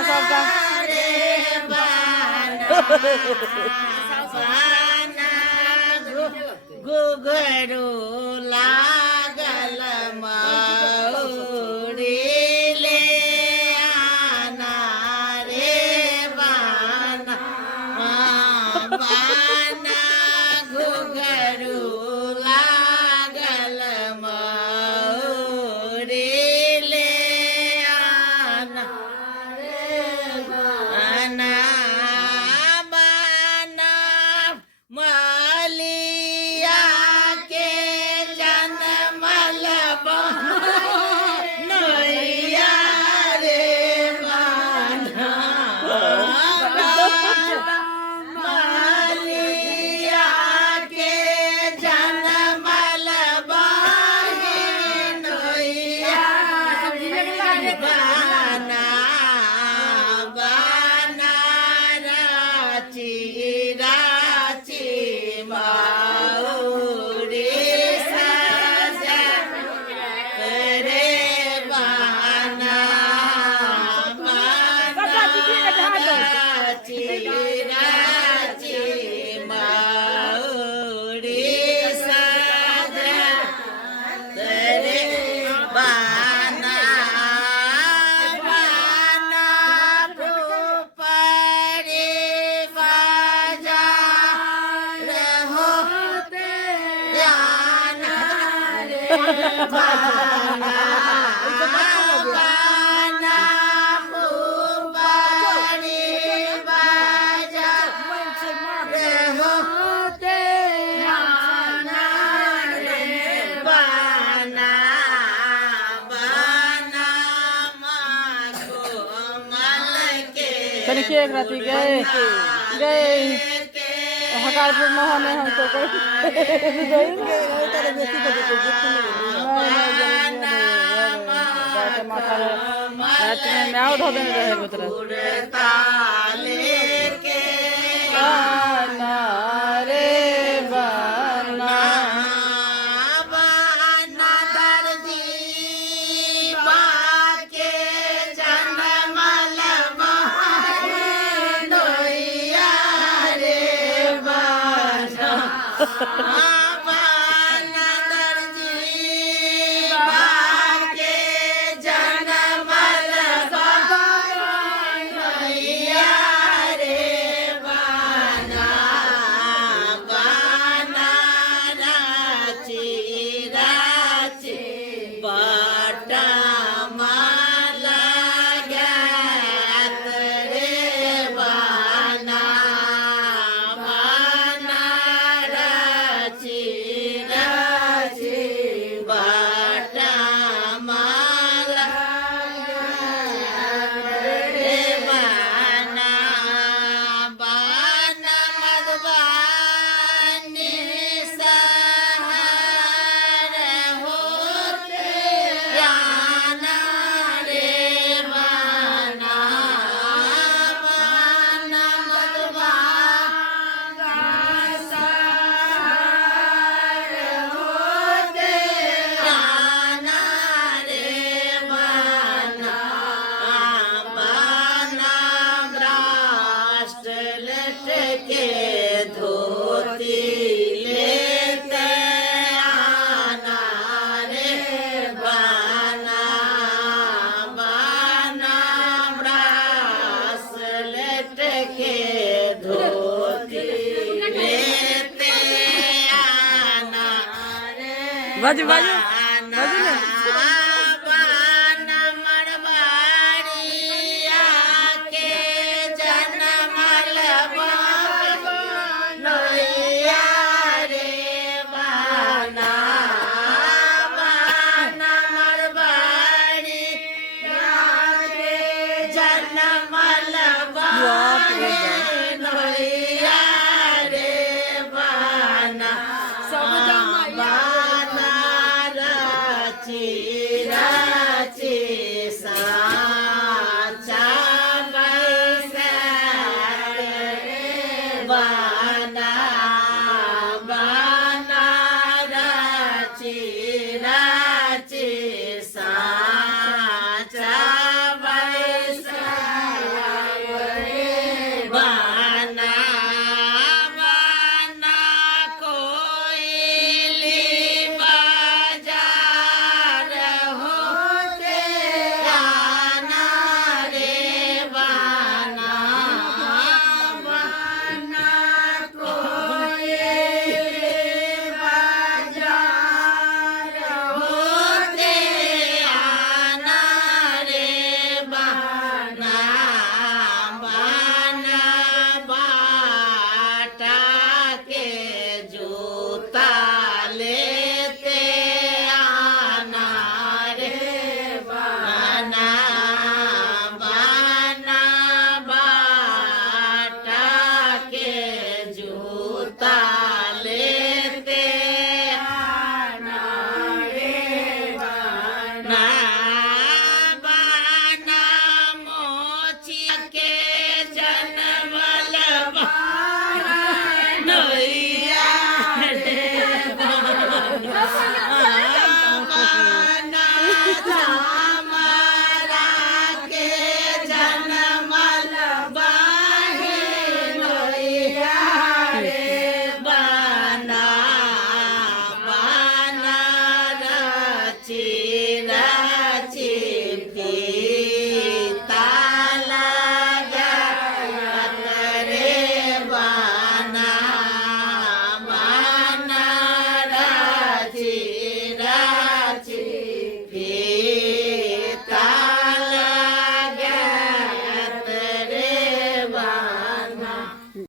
ระสอบจ้าगुगरू लागल मौरी ले आना रे बाना बाना गुगरू लागल मौरी ले आना रे बाना बाना मलिया के जनमल नैया रे बाना मलिया के जनमल नैया बाना बाना राची राची मौरी सजा करे बाना बाना राची राची मौरी सजा करे बाना बाना पुपरी बाजा रहो जाना रे बाना बाना पुपरी बाजा रहो जाना रे बाना बाना माको मल के तनी के एक राती गए गए हकारपुर मोहन हमको कोई गए तेरे बेटी को देखो माता रात में म्याऊ धो देने रहे गुतरा ताले के बाना रे बाना बाना दर्जी बाके जनमल नैया रे बाना बाना दर्जी बाके जनमल नैया रे बाना बाना राची राची बाटा माला गयात रे बाना बाना राची राची बाटा माला रे बाना बाना मधुबानी सहर होते जाना रे बाना बाना मधुबानी सहर होते जाना रे बाना बाना ब्रास्टलेट के धोती लेते आना रे बाना बाना ब्रास्टलेट के धोती लेते आना रे बाजू बाजू बाना बाना मड़वाड़िया के जनमल नैया रे बाना बाना मड़वाड़िया के जनमल नैया रे बाना बाना संग